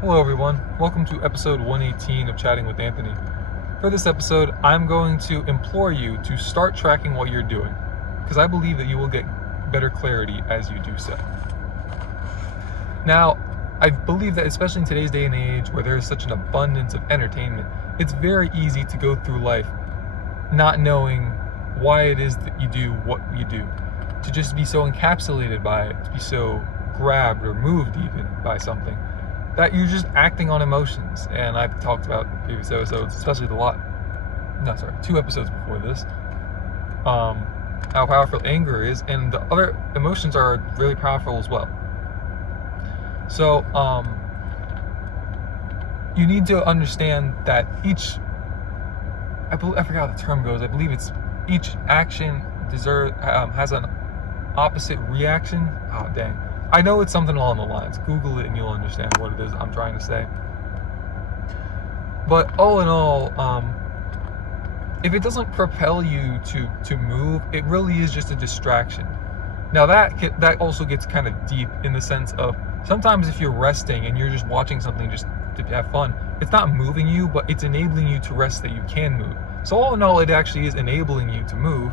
Hello everyone, welcome to episode 118 of Chatting with Anthony. For this episode, I'm going to implore you to start tracking what you're doing, because I believe that you will get better clarity as you do so. Now, I believe that especially in today's day and age where there is such an abundance of entertainment, it's very easy to go through life not knowing why it is that you do what you do, to just be so encapsulated by it, to be so grabbed or moved even by something, that you're just acting on emotions. And I've talked about previous episodes, especially two episodes before this, how powerful anger is, and the other emotions are really powerful as well. So, you need to understand that I forgot how the term goes, I believe it's each action has an opposite reaction. Oh, dang. I know it's something along the lines. Google it and you'll understand what it is I'm trying to say. But all in all, if it doesn't propel you to move, it really is just a distraction. Now that also gets kind of deep in the sense of sometimes if you're resting and you're just watching something just to have fun, it's not moving you, but it's enabling you to rest that you can move. So all in all, it actually is enabling you to move.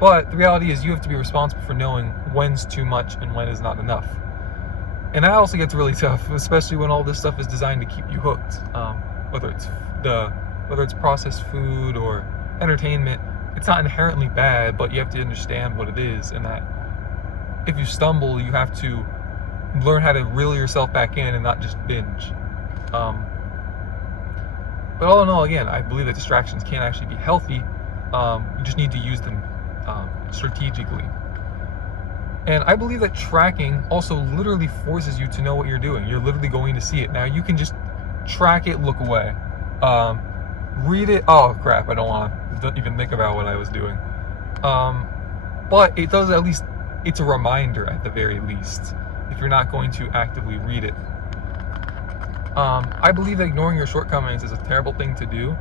But the reality is you have to be responsible for knowing when's too much and when is not enough. And that also gets really tough, especially when all this stuff is designed to keep you hooked. Whether it's processed food or entertainment, it's not inherently bad, but you have to understand what it is, and that if you stumble, you have to learn how to reel yourself back in and not just binge. But all in all, again, I believe that distractions can actually be healthy. You just need to use them strategically. And I believe that tracking also literally forces you to know what you're doing. You're literally going to see it. Now you can just track it, look away, read it. Oh crap, I don't want to even think about what I was doing. But it does, at least it's a reminder at the very least, if you're not going to actively read it. I believe that ignoring your shortcomings is a terrible thing to do.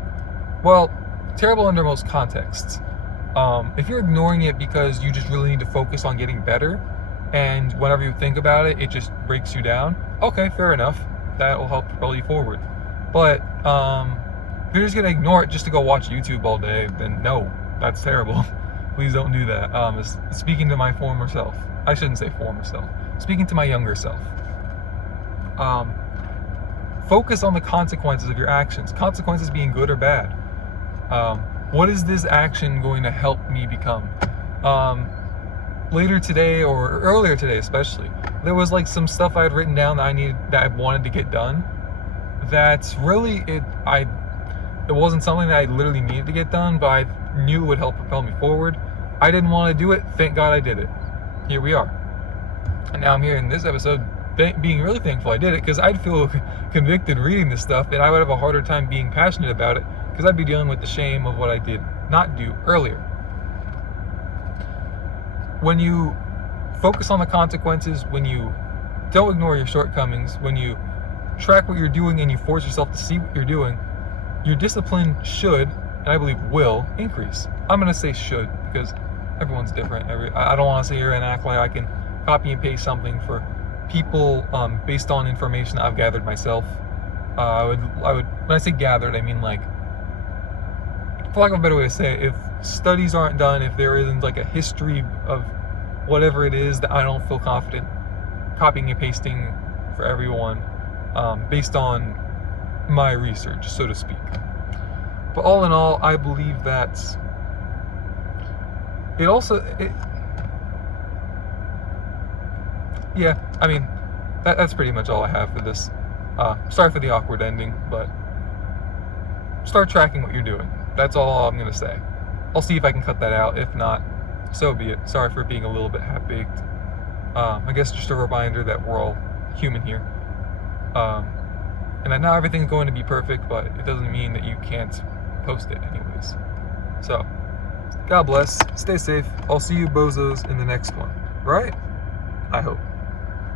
Well, terrible under most contexts. If you're ignoring it because you just really need to focus on getting better, and whenever you think about it, it just breaks you down, okay, fair enough. That will help propel you forward. But if you're just going to ignore it just to go watch YouTube all day, then no, that's terrible. Please don't do that. Speaking to my former self. I shouldn't say former self. Speaking to my younger self. Focus on the consequences of your actions. Consequences being good or bad. What is this action going to help me become? Later today, or earlier today especially, there was like some stuff I had written down that I wanted to get done. That's really it wasn't something that I literally needed to get done, but I knew it would help propel me forward. I didn't want to do it. Thank God I did it. Here we are. And now I'm here in this episode being really thankful I did it, because I'd feel convicted reading this stuff, and I would have a harder time being passionate about it, because I'd be dealing with the shame of what I did not do earlier. When you focus on the consequences, when you don't ignore your shortcomings, when you track what you're doing and you force yourself to see what you're doing, your discipline should, and I believe will, increase. I'm going to say should, because everyone's different. I don't want to sit here and act like I can copy and paste something for people based on information that I've gathered myself. I would when I say gathered, I mean, like, for lack of a better way to say it, if studies aren't done, if there isn't like a history of whatever it is, that I don't feel confident copying and pasting for everyone based on my research, so to speak. But all in all, I believe that yeah, I mean, that's pretty much all I have for this. Sorry for the awkward ending, but start tracking what you're doing. That's all I'm going to say. I'll see if I can cut that out. If not, so be it. Sorry for being a little bit half-baked. I guess just a reminder that we're all human here. And that not everything's going to be perfect, but it doesn't mean that you can't post it anyways. So, God bless. Stay safe. I'll see you bozos in the next one. Right? I hope.